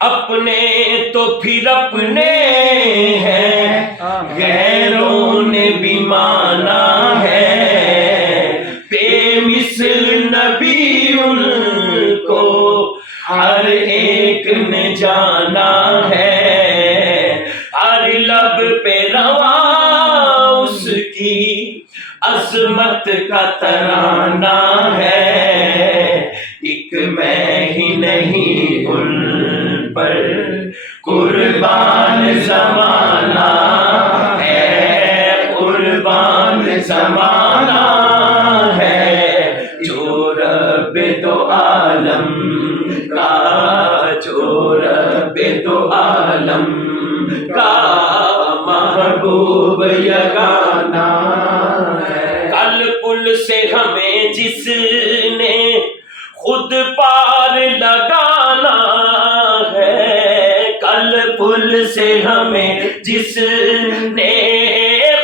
اپنے تو پھر اپنے ہیں، غیروں نے بھی مانا ہے، بے مثل نبی ان کو ہر ایک نے جانا ہے، ہر لب پہ رواں اس کی عظمت کا ترانہ ہے، ایک میں ہی نہیں ان پر قربان زمانہ ہے، قربان زمانہ ہے، جو رب دو عالم کا، جو رب دو عالم کا محبوب یگانہ ہے۔ کل پل سے ہمیں جس نے خود پار لگانا ہے، کل پل سے ہمیں جس نے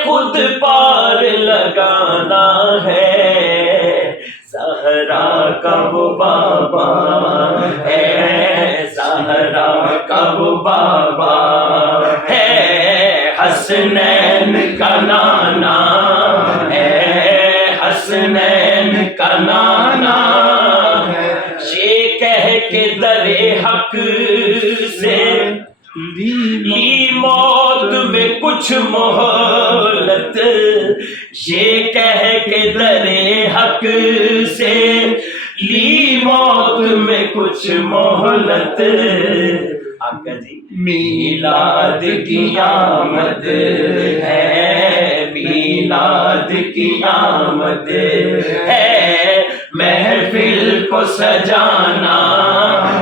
خود پار لگانا ہے، زہرا کا وہ بابا ہے، زہرا کا وہ بابا ہے، حسنین کا نانا ہے، حسنین کا نانا ہے، یہ کہہ کے در حق سے لی موت میں کچھ مہلت، یہ کہہ کے در حق سے لی موت میں کچھ مہلت، آقا جی میلاد کی آمد ہے، میلاد کی آمد ہے، محفل کو سجانا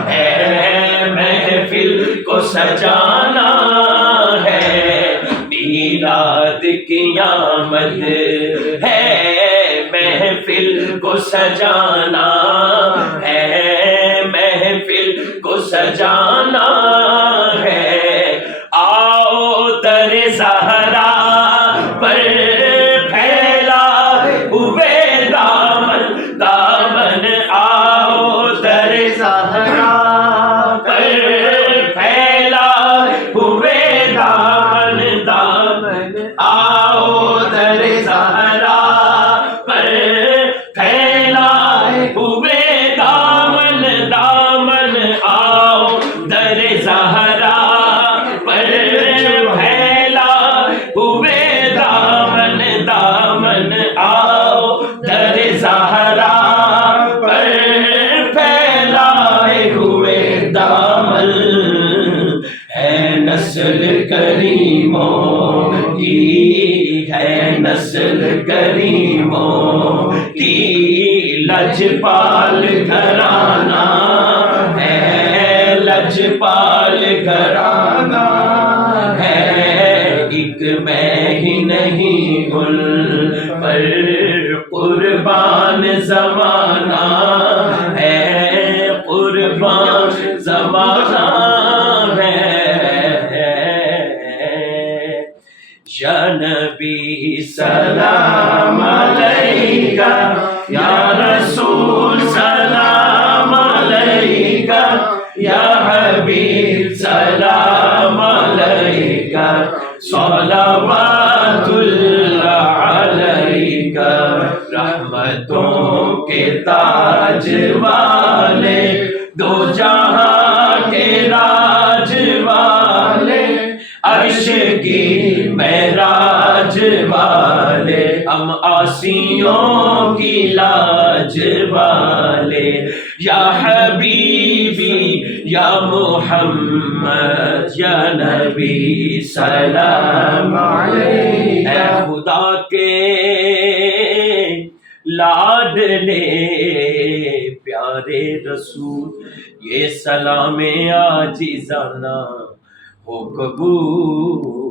ہے، محفل کو سجانا ہے، میلاد کی آمد ہے، محفل کو سجانا ہے، محفل کو سجانا ہے، آؤ در زہرا پر پھیلا ہوئے دامن، دامن آؤ در زہرا پر پھیلا ہوئے دامن، دامن آؤ در زہرا پر پھیلا ہوئے دامن، دامن آؤ در زہرا پر پھیلا ہوئے دامن، دامن آؤ در زہرا پر پھیلائے ہوئے دامن، ہے نسل کریموں کی، ہے نسل کریموں کی، لجپال گھرانہ ہے، لجپال گھرانہ ہے، ایک میں ہی نہیں ان پر قربان زمانہ ہے، قربان زمانہ ہے، یا نبی سلام علیکہ، یا رسول سلام علیکہ، یا حبیب سلام علیکہ، صلوات اللہ علیکہ، رحمتوں کے تاج والے، دو جہاں کے راج والے، عرش کی معراج والے، ہم آسیوں کی لاج والے، یا حبیبی یا محمد یا نبی سلام علیکہ، اے خدا کے لاڈلے پیارے رسول، یہ سلام عاجزانہ ہو قبول۔